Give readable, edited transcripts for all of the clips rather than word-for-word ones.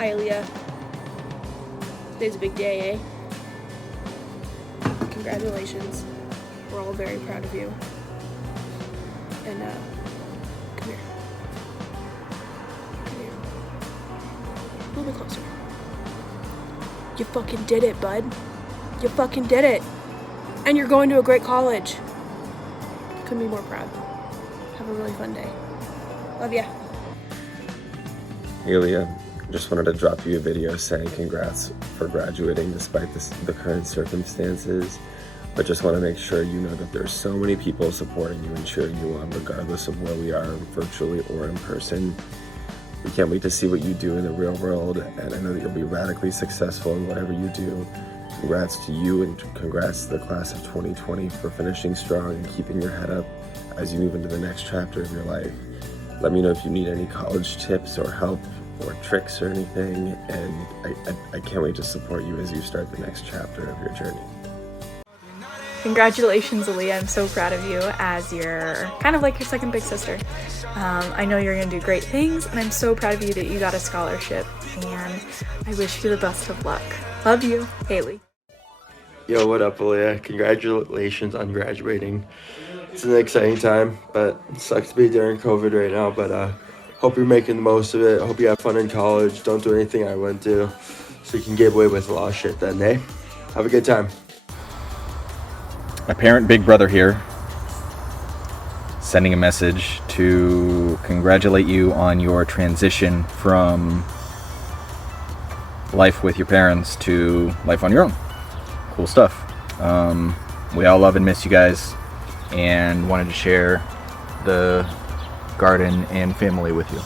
Hi, Alia. Today's a big day, eh? Congratulations. We're all very proud of you. And, come here. Come here. A little bit closer. You fucking did it, bud. You fucking did it. And you're going to a great college. Couldn't be more proud. Have a really fun day. Love ya. Alia, just wanted to drop you a video saying congrats for graduating despite the current circumstances. But just want to make sure you know that there's so many people supporting you and cheering you on regardless of where we are, virtually or in person. We can't wait to see what you do in the real world, and I know that you'll be radically successful in whatever you do. Congrats to you and congrats to the class of 2020 for finishing strong and keeping your head up as you move into the next chapter of your life. Let me know if you need any college tips or help or tricks or anything, and I can't wait to support you as you start the next chapter of your journey. Congratulations, Alia. I'm so proud of you as you're kind of like your second big sister. I know you're going to do great things, and I'm so proud of you that you got a scholarship, and I wish you the best of luck. Love you, Haley. Yo, what up, Alia? Congratulations on graduating. It's an exciting time, but it sucks to be during COVID right now, but hope you're making the most of it. Hope you have fun in college. Don't do anything I wouldn't do, so you can get away with a lot of shit then, eh? Have a good time. My parent, big brother here, sending a message to congratulate you on your transition from life with your parents to life on your own. Cool stuff. We all love and miss you guys, and wanted to share the garden and family with you.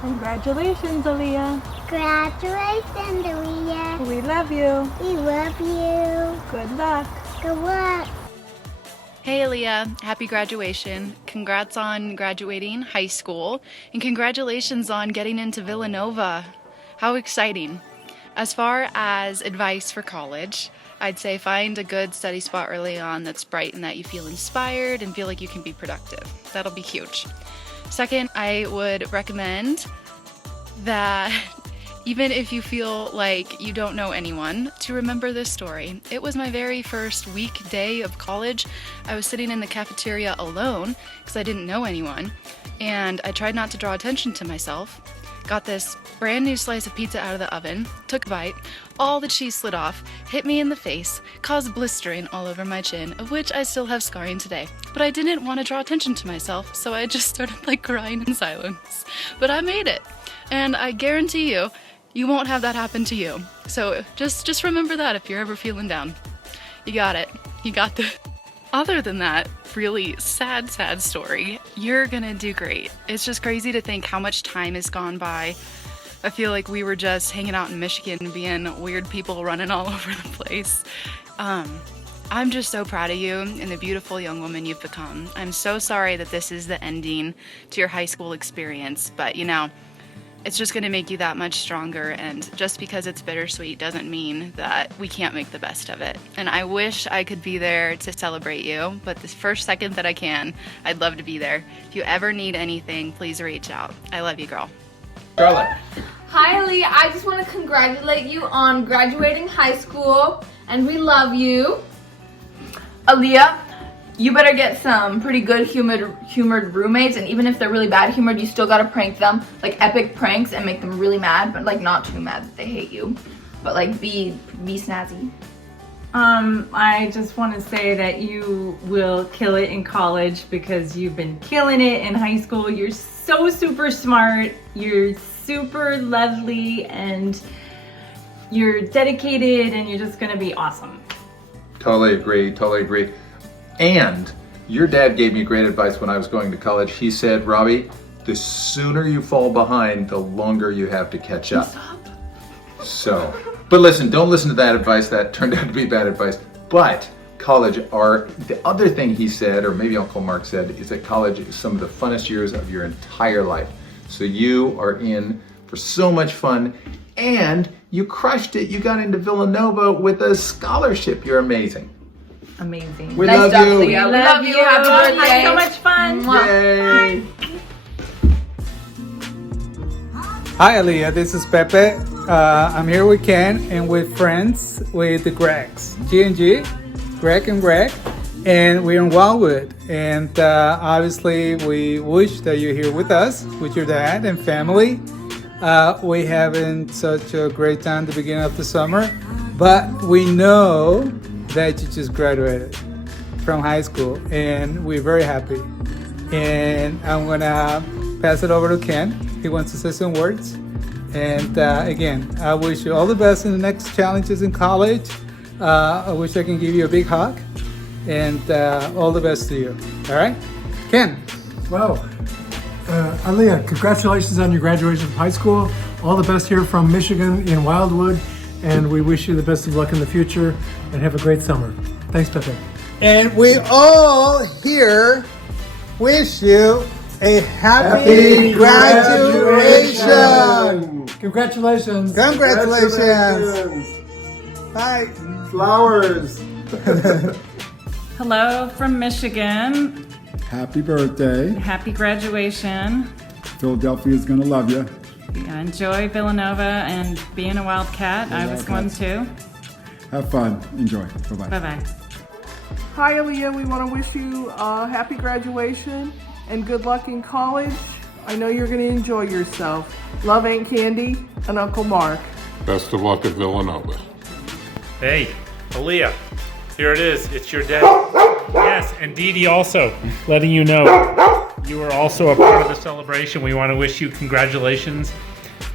Congratulations, Alia. Congratulations, Alia. We love you. We love you. Good luck. Good luck. Hey Alia, happy graduation. Congrats on graduating high school, and congratulations on getting into Villanova. How exciting. As far as advice for college, I'd say find a good study spot early on that's bright and that you feel inspired and feel like you can be productive. That'll be huge. Second, I would recommend that even if you feel like you don't know anyone, to remember this story. It was my very first weekday of college. I was sitting in the cafeteria alone because I didn't know anyone, and I tried not to draw attention to myself. Got this brand new slice of pizza out of the oven, took a bite, all the cheese slid off, hit me in the face, caused blistering all over my chin, of which I still have scarring today. But I didn't want to draw attention to myself, so I just started crying in silence. But I made it, and I guarantee you, you won't have that happen to you. So just remember that if you're ever feeling down. You got it. You got this. Other than that really sad story, you're gonna do great. It's just crazy to think how much time has gone by. I feel like we were just hanging out in Michigan being weird people running all over the place. I'm just so proud of you and the beautiful young woman you've become. I'm so sorry that this is the ending to your high school experience, but it's just gonna make you that much stronger, and just because it's bittersweet doesn't mean that we can't make the best of it. And I wish I could be there to celebrate you, but the first second that I can, I'd love to be there. If you ever need anything, please reach out. I love you, girl. Charlotte. Hi, Alia. I just want to congratulate you on graduating high school, and we love you. Alia, you better get some pretty good humored roommates, and even if they're really bad humored, you still gotta prank them, epic pranks, and make them really mad, but not too mad that they hate you, but be snazzy. I just want to say that you will kill it in college because you've been killing it in high school. You're so super smart, you're super lovely, and you're dedicated, and you're just gonna be awesome. Totally agree. And your dad gave me great advice when I was going to college. He said, Robbie, the sooner you fall behind, the longer you have to catch up. So, but listen, don't listen to that advice. That turned out to be bad advice. But the other thing he said, or maybe Uncle Mark said, is that college is some of the funnest years of your entire life. So you are in for so much fun, and you crushed it. You got into Villanova with a scholarship. You're amazing. Amazing. We love you. We love you. Have a good day. So much fun. Yay. Bye. Hi, Alia. This is Pepe. I'm here with Ken and with friends with the Gregs, G&G, Greg and Greg, and we're in Wildwood. And obviously, we wish that you're here with us, with your dad and family. We having such a great time at the beginning of the summer, but we know that you just graduated from high school, and we're very happy. And I'm gonna pass it over to Ken. He wants to say some words. And again, I wish you all the best in the next challenges in college. I wish I can give you a big hug, and all the best to you. All right, Ken. Wow. Alia, congratulations on your graduation from high school. All the best here from Michigan in Wildwood, and we wish you the best of luck in the future, and have a great summer. Thanks, Pepe. And we all here wish you a happy graduation. Congratulations. Congratulations. Bye. Flowers. Hello from Michigan. Happy birthday. Happy graduation. Philadelphia is going to love you. Yeah, enjoy Villanova and being a Wildcat. I was one too. Have fun. Enjoy. Bye-bye. Bye-bye. Hi, Alia. We want to wish you a happy graduation and good luck in college. I know you're going to enjoy yourself. Love, Aunt Candy and Uncle Mark. Best of luck at Villanova. Hey, Alia, here it is. It's your dad. Yes, and Dee Dee also, letting you know you are also a part of the celebration. We want to wish you congratulations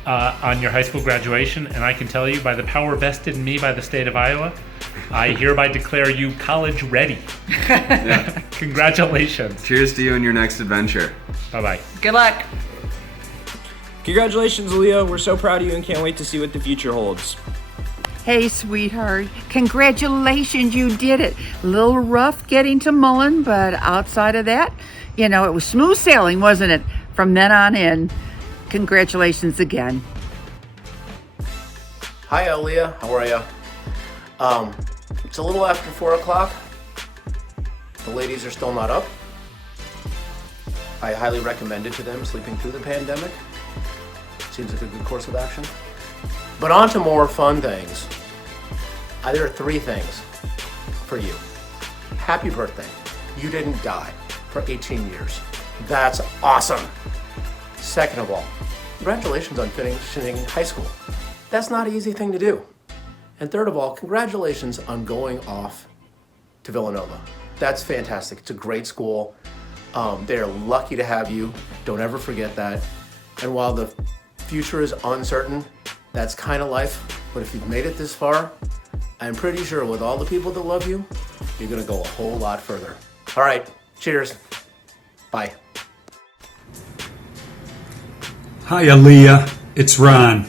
on your high school graduation. And I can tell you, by the power vested in me by the state of Iowa, I hereby declare you college ready. Yeah. Congratulations. Cheers to you and your next adventure. Bye-bye. Good luck. Congratulations, Alia. We're so proud of you and can't wait to see what the future holds. Hey, sweetheart. Congratulations, you did it. A little rough getting to Mullen, but outside of that, you know, it was smooth sailing, wasn't it? From then on in. Congratulations again. Hi, Alia. How are you? It's a little after 4 o'clock. The ladies are still not up. I highly recommend it to them, sleeping through the pandemic. Seems like a good course of action. But on to more fun things. There are 3 things for you. Happy birthday. You didn't die for 18 years. That's awesome. Second of all, congratulations on finishing high school. That's not an easy thing to do. And third of all, congratulations on going off to Villanova. That's fantastic. It's a great school. They're lucky to have you. Don't ever forget that. And while the future is uncertain, that's kind of life. But if you've made it this far, I'm pretty sure with all the people that love you, you're gonna go a whole lot further. All right, cheers. Bye. Hi, Alia. It's Ron.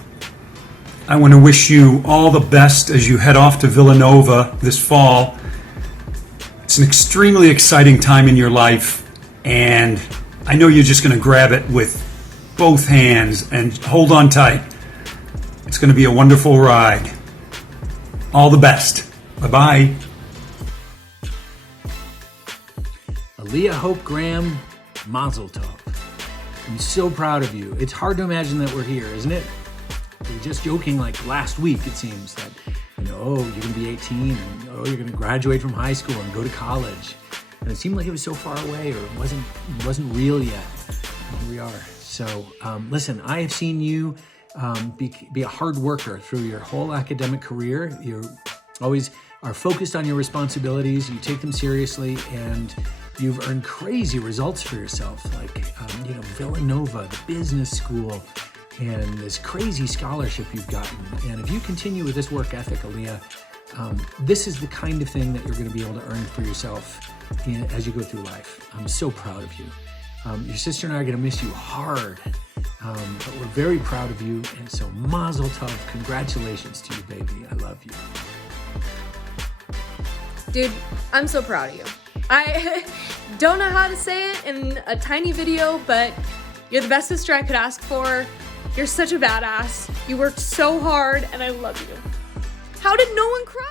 I want to wish you all the best as you head off to Villanova this fall. It's an extremely exciting time in your life, and I know you're just going to grab it with both hands and hold on tight. It's going to be a wonderful ride. All the best. Bye-bye. Alia Hope Graham, Mazel Tov. I'm so proud of you. It's hard to imagine that we're here, isn't it? We were just joking like last week, it seems, that, you know, oh, you're gonna be 18 and oh, you're gonna graduate from high school and go to college. And it seemed like it was so far away, or it wasn't real yet. And here we are. So listen, I have seen you be a hard worker through your whole academic career. You always are focused on your responsibilities, you take them seriously, and you've earned crazy results for yourself, like you know, Villanova, the business school, and this crazy scholarship you've gotten. And if you continue with this work ethic, Alia, this is the kind of thing that you're going to be able to earn for yourself as you go through life. I'm so proud of you. Your sister and I are going to miss you hard, but we're very proud of you. And so Mazel Tov, congratulations to you, baby. I love you. Dude, I'm so proud of you. I don't know how to say it in a tiny video, but you're the best sister I could ask for. You're such a badass. You worked so hard, and I love you. How did no one cry?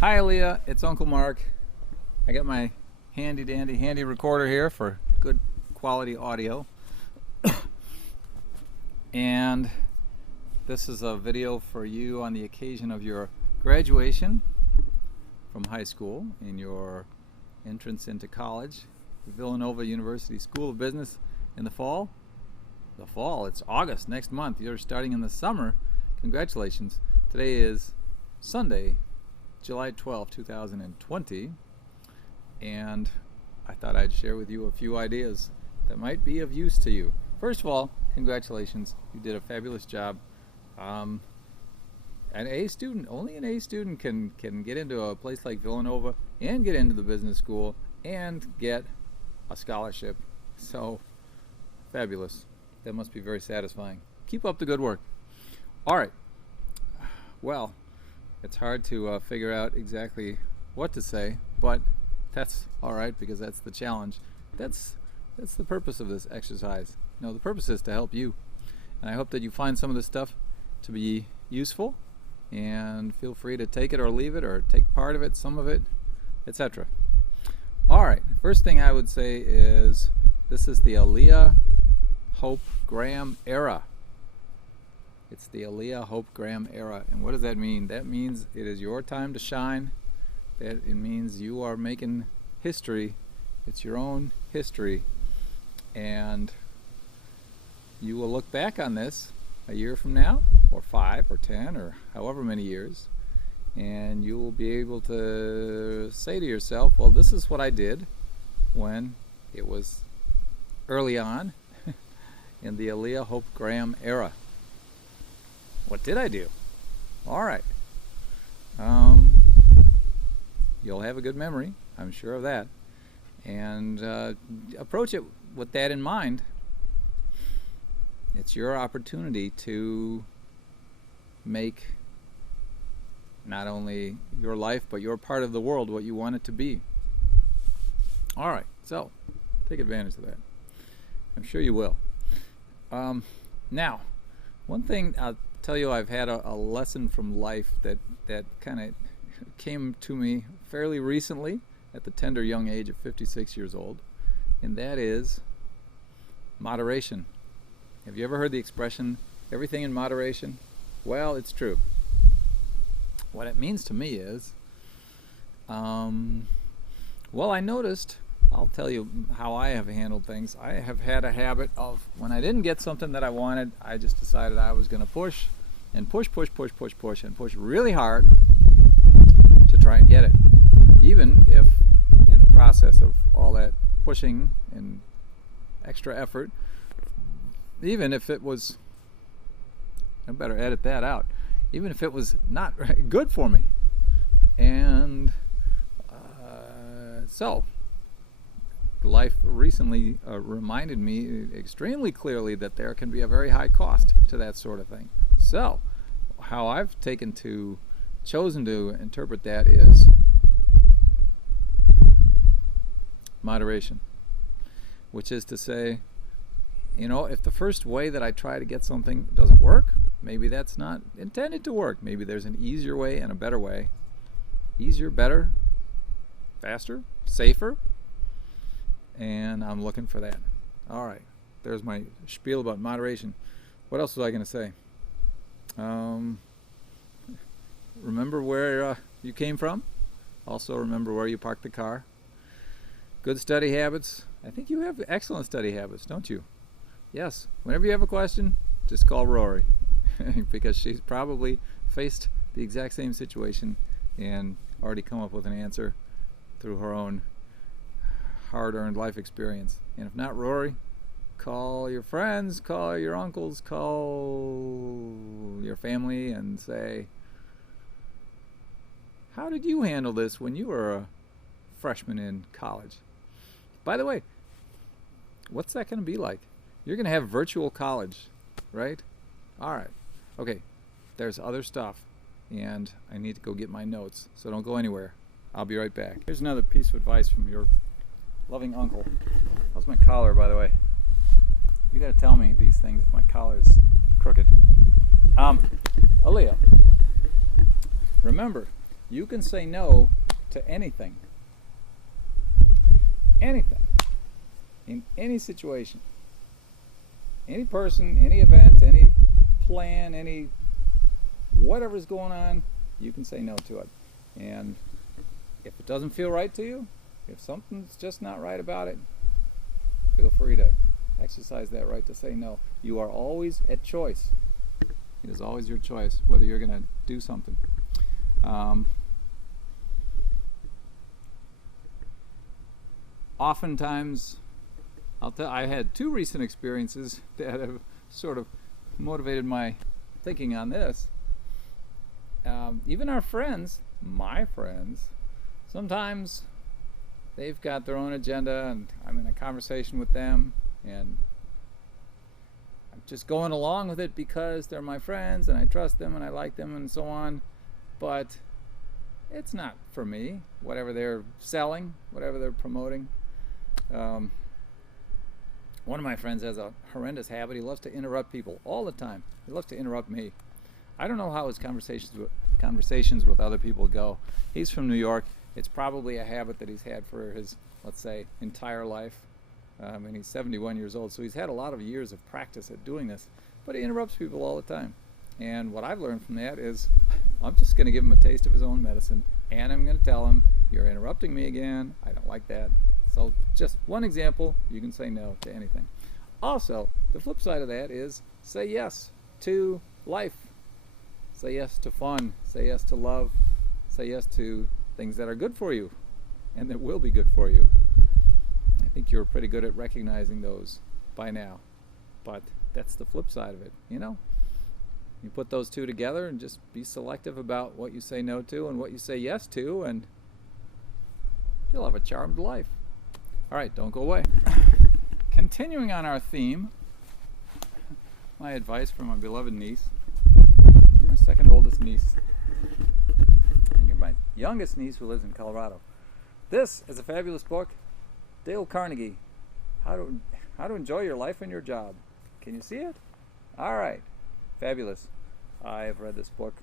Hi Alia, it's Uncle Mark. I got my handy recorder here for good quality audio. And this is a video for you on the occasion of your graduation from high school and your entrance into college, the Villanova University School of Business in the fall. It's August next month. You're starting in the summer. Congratulations. Today is Sunday, July 12, 2020, and I thought I'd share with you a few ideas that might be of use to you. First of all, congratulations. You did a fabulous job. An A student, only an A student can get into a place like Villanova and get into the business school and get a scholarship. So, fabulous. That must be very satisfying. Keep up the good work. All right. Well, it's hard to figure out exactly what to say, but that's all right because that's the challenge. That's the purpose of this exercise. No, the purpose is to help you, and I hope that you find some of this stuff to be useful, and feel free to take it or leave it or take part of it, some of it, etc. All right, first thing I would say is this is the Alia Hope Graham era. It's the Alia Hope Graham era. And what does that mean? That means it is your time to shine. That it means you are making history. It's your own history. And you will look back on this a year from now, or 5 or 10 or however many years, and you will be able to say to yourself, well, this is what I did when it was early on in the Alia Hope Graham era. What did I do? All right. You'll have a good memory, I'm sure of that. And approach it with that in mind. It's your opportunity to make not only your life, but your part of the world what you want it to be. All right, so take advantage of that. I'm sure you will. Now, one thing I'll tell you, I've had a lesson from life that kind of came to me fairly recently at the tender young age of 56 years old, and that is moderation. Have you ever heard the expression, everything in moderation? Well, it's true. What it means to me is, well, I noticed, I'll tell you how I have handled things. I have had a habit of, when I didn't get something that I wanted, I just decided I was going to push and push and push really hard to try and get it. Even if in the process of all that pushing and extra effort, even if it was, I better edit that out, even if it was not good for me. And so life recently reminded me extremely clearly that there can be a very high cost to that sort of thing. So how I've chosen to interpret that is moderation, which is to say, you know, if the first way that I try to get something doesn't work, maybe that's not intended to work. Maybe there's an easier way and a better way. Easier, better, faster, safer, and I'm looking for that. All right, there's my spiel about moderation. What else was I going to say? Remember where you came from. Also remember where you parked the car. Good study habits. I think you have excellent study habits, don't you? Yes. Whenever you have a question, just call Rory because she's probably faced the exact same situation and already come up with an answer through her own hard-earned life experience. And if not Rory, call your friends, call your uncles, call your family and say, how did you handle this when you were a freshman in college? By the way, what's that going to be like? You're going to have virtual college, right? All right. Okay, there's other stuff, and I need to go get my notes, so don't go anywhere. I'll be right back. Here's another piece of advice from your loving uncle. How's my collar, by the way? You got to tell me these things if my collar is crooked. Alia, remember, You can say no to anything. Anything. In any situation. Any person, any event, any plan, any whatever's going on, you can say no to it. And if it doesn't feel right to you, if something's just not right about it, feel free to exercise that right to say no. You are always at choice. It is always your choice whether you're going to do something. Oftentimes, I had 2 recent experiences that have sort of motivated my thinking on this. Even our friends, my friends, sometimes they've got their own agenda and I'm in a conversation with them and I'm just going along with it because they're my friends and I trust them and I like them and so on. But it's not for me, whatever they're selling, whatever they're promoting. One of my friends has a horrendous habit. He loves to interrupt people all the time. He loves to interrupt me. I don't know how his conversations with other people go. He's from New York. It's probably a habit that he's had for his, let's say, entire life. And he's 71 years old, so he's had a lot of years of practice at doing this. But he interrupts people all the time. And what I've learned from that is I'm just going to give him a taste of his own medicine, and I'm going to tell him, you're interrupting me again. I don't like that. So just one example, you can say no to anything. Also, the flip side of that is say yes to life. Say yes to fun. Say yes to love. Say yes to things that are good for you and that will be good for you. I think you're pretty good at recognizing those by now. But that's the flip side of it, you know? You put those two together and just be selective about what you say no to and what you say yes to, and you'll have a charmed life. All right, don't go away. Continuing on our theme, my advice for my beloved niece. You're my second oldest niece, and you're my youngest niece who lives in Colorado. This is a fabulous book, Dale Carnegie, How to Enjoy Your Life and Your Job. Can you see it? All right, fabulous. I have read this book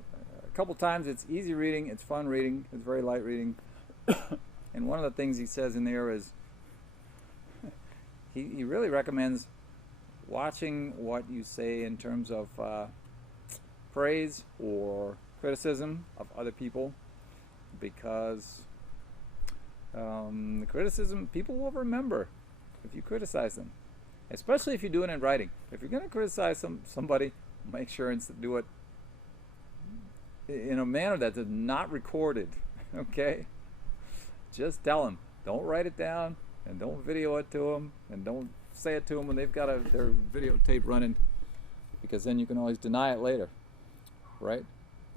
a couple times. It's easy reading, it's fun reading, it's very light reading. And one of the things he says in there is he really recommends watching what you say in terms of praise or criticism of other people, because the criticism, people will remember if you criticize them, especially if you do it in writing. If you're going to criticize somebody, make sure to do it in a manner that is not recorded, okay? Just tell them. Don't write it down, and don't video it to them, and don't say it to them when they've got their videotape running, because then you can always deny it later, right?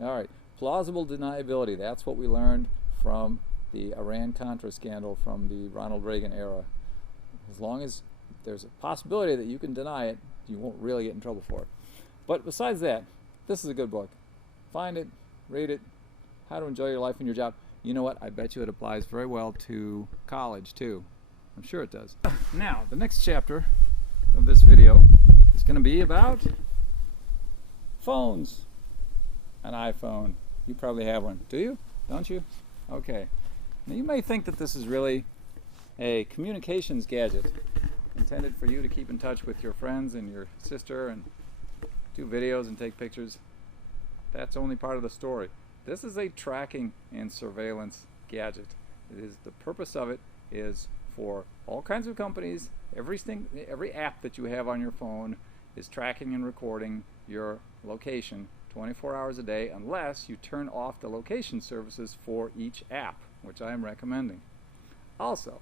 All right, plausible deniability. That's what we learned from the Iran-Contra scandal from the Ronald Reagan era. As long as there's a possibility that you can deny it, you won't really get in trouble for it. But besides that, this is a good book. Find it, read it, How to Enjoy Your Life and Your Job. You know what? I bet you it applies very well to college too. I'm sure it does. Now, the next chapter of this video is going to be about phones. An iPhone. You probably have one. Do you? Don't you? Okay. Now, you may think that this is really a communications gadget intended for you to keep in touch with your friends and your sister and do videos and take pictures. That's only part of the story. This is a tracking and surveillance gadget. The purpose of it is for all kinds of companies. Every app that you have on your phone is tracking and recording your location 24 hours a day, unless you turn off the location services for each app, which I am recommending. Also,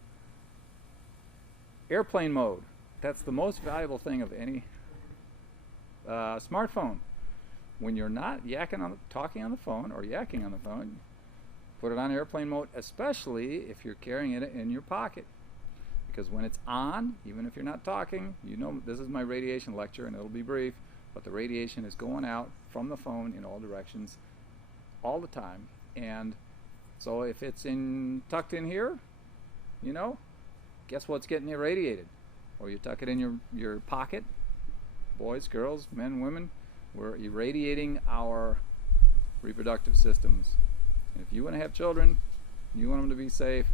airplane mode. That's the most valuable thing of any smartphone. When you're not talking on the phone or yakking on the phone, put it on airplane mode, especially if you're carrying it in your pocket. Because when it's on, even if you're not talking, you know this is my radiation lecture and it'll be brief, but the radiation is going out from the phone in all directions all the time. And so if it's tucked in here, you know, guess what's getting irradiated? Or you tuck it in your pocket. Boys, girls, men, women, we're irradiating our reproductive systems And if you want to have children, you want them to be safe,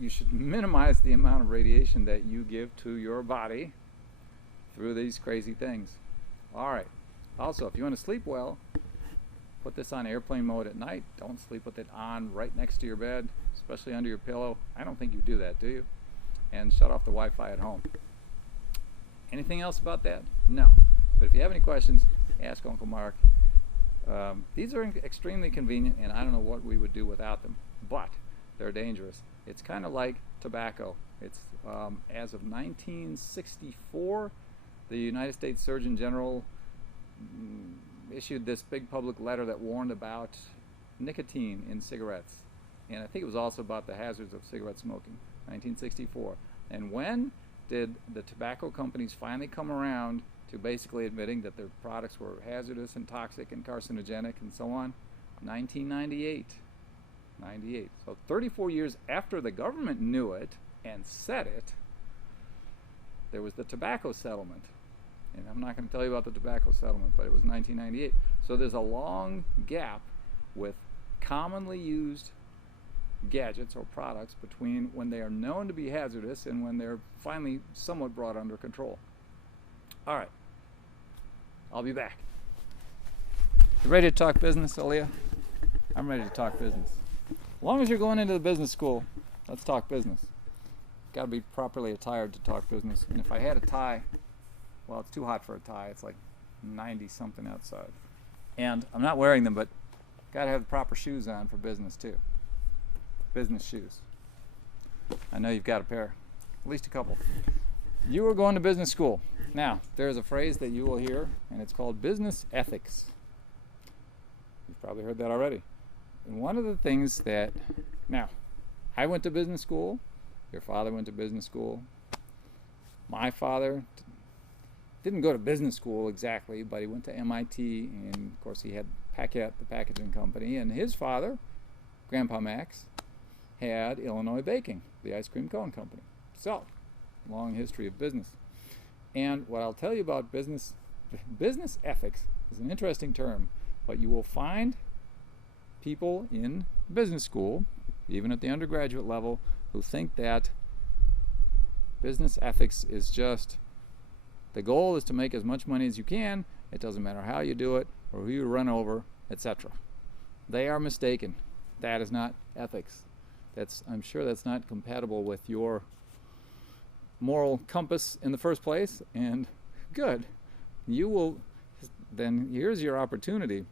you should minimize the amount of radiation that you give to your body through these crazy things. All right. Also, if you want to sleep well, put this on airplane mode at night. Don't sleep with it on right next to your bed, especially under your pillow. I don't think you do that, do you? And shut off the Wi-Fi at home. Anything else about that? No. But if you have any questions, ask Uncle Mark. These are extremely convenient, and I don't know what we would do without them, but they're dangerous. It's kind of like tobacco. It's as of 1964, the United States Surgeon General issued this big public letter that warned about nicotine in cigarettes, and I think it was also about the hazards of cigarette smoking. 1964. And when did the tobacco companies finally come around to basically admitting that their products were hazardous and toxic and carcinogenic and so on? 1998. 98. So 34 years after the government knew it and said it, there was the tobacco settlement. And I'm not going to tell you about the tobacco settlement, but it was 1998. So there's a long gap with commonly used gadgets or products between when they are known to be hazardous and when they're finally somewhat brought under control. All right. I'll be back. You ready to talk business, Alia? I'm ready to talk business. As long as you're going into the business school, let's talk business. Got to be properly attired to talk business. And if I had a tie, well, it's too hot for a tie. It's like 90 something outside. And I'm not wearing them, but got to have the proper shoes on for business too. Business shoes. I know you've got a pair, at least a couple. You are going to business school. Now, there's a phrase that you will hear, and it's called business ethics. You've probably heard that already. And one of the things that, now, I went to business school. Your father went to business school. My father didn't go to business school exactly, but he went to MIT, and of course he had Paquette, the packaging company, and his father, Grandpa Max, had Illinois Baking, the ice cream cone company. So, long history of business. And what I'll tell you about business ethics is an interesting term, but you will find people in business school, even at the undergraduate level, who think that business ethics is just, the goal is to make as much money as you can. It doesn't matter how you do it or who you run over, etc. They are mistaken. That is not ethics. I'm sure that's not compatible with your moral compass in the first place, and good. You will, then here's your opportunity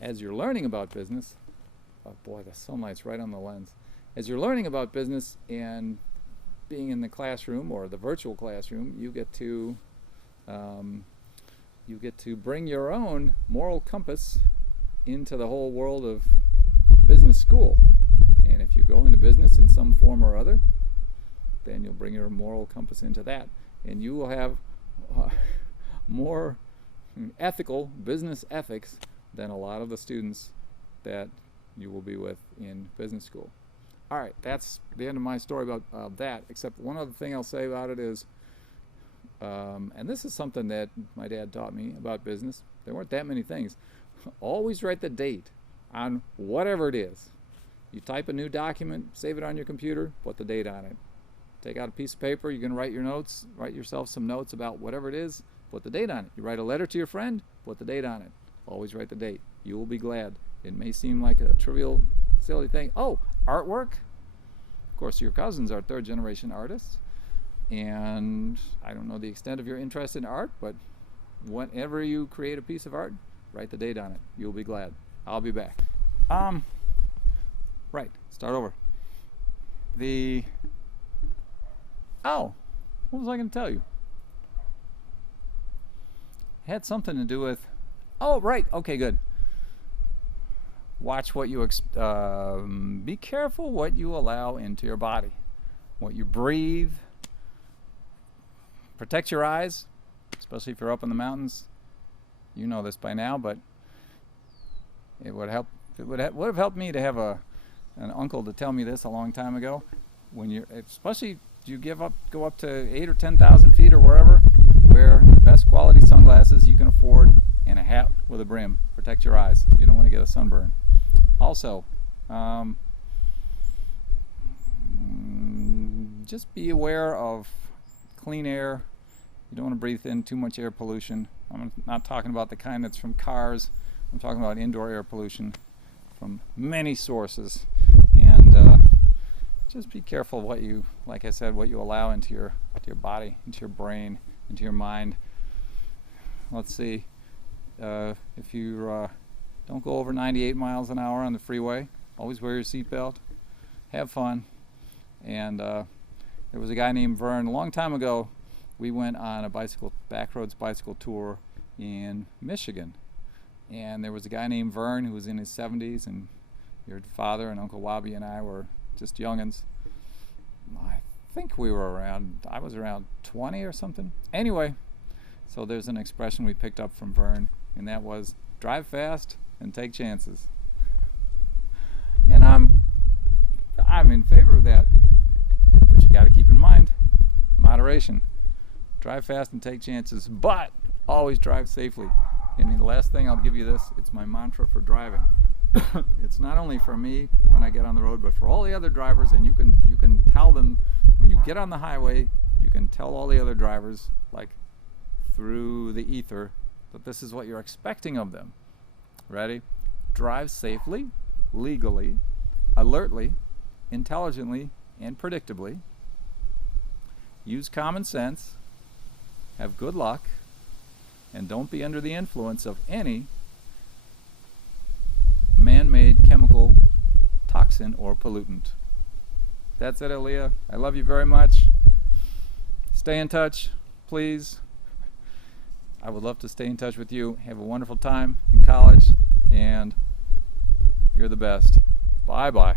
as you're learning about business. Oh boy, the sunlight's right on the lens. As you're learning about business and being in the classroom or the virtual classroom, you get to bring your own moral compass into the whole world of business school. And if you go into business in some form or other, then you'll bring your moral compass into that, and you will have more ethical business ethics than a lot of the students that you will be with in business school. All right, that's the end of my story about that, except one other thing I'll say about it is, and this is something that my dad taught me about business. There weren't that many things. Always write the date on whatever it is. You type a new document, save it on your computer, put the date on it. Take out a piece of paper, you can write your notes, write yourself some notes about whatever it is, put the date on it. You write a letter to your friend, put the date on it. Always write the date. You will be glad. It may seem like a trivial, silly thing. Oh, artwork? Of course, your cousins are third-generation artists, and I don't know the extent of your interest in art, but whenever you create a piece of art, write the date on it. You'll be glad. I'll be back. Right, start over. Oh, what was I going to tell you? It had something to do with, oh, right, okay, good. Watch what you, be careful what you allow into your body, what you breathe. Protect your eyes, especially if you're up in the mountains. You know this by now, but it would help. It would have helped me to have an uncle to tell me this a long time ago. When you're, especially if you go up to 8,000 or 10,000 feet or wherever, wear the best quality sunglasses you can afford and a hat with a brim. Protect your eyes. You don't want to get a sunburn. Also, just be aware of clean air. You don't want to breathe in too much air pollution. I'm not talking about the kind that's from cars. I'm talking about indoor air pollution from many sources. And just be careful what you, like I said, what you allow into your body, into your brain, into your mind. Let's see, if you don't go over 98 miles an hour on the freeway. Always wear your seatbelt. Have fun. And there was a guy named Vern. A long time ago, we went on a backroads bicycle tour in Michigan. And there was a guy named Vern who was in his 70s, and your father and Uncle Wabi and I were just youngins. I think I was around 20 or something. Anyway, so there's an expression we picked up from Vern, and that was, drive fast and take chances. And I'm in favor of that. But you got to keep in mind, moderation. Drive fast and take chances, but always drive safely. And the last thing, I'll give you this, it's my mantra for driving. It's not only for me when I get on the road, but for all the other drivers, and you can tell them when you get on the highway, you can tell all the other drivers, like through the ether, that this is what you're expecting of them. Ready? Drive safely, legally, alertly, intelligently, and predictably. Use common sense. Have good luck. And don't be under the influence of any man-made chemical, toxin, or pollutant. That's it, Alia. I love you very much. Stay in touch, please. I would love to stay in touch with you. Have a wonderful time in college, and you're the best. Bye-bye.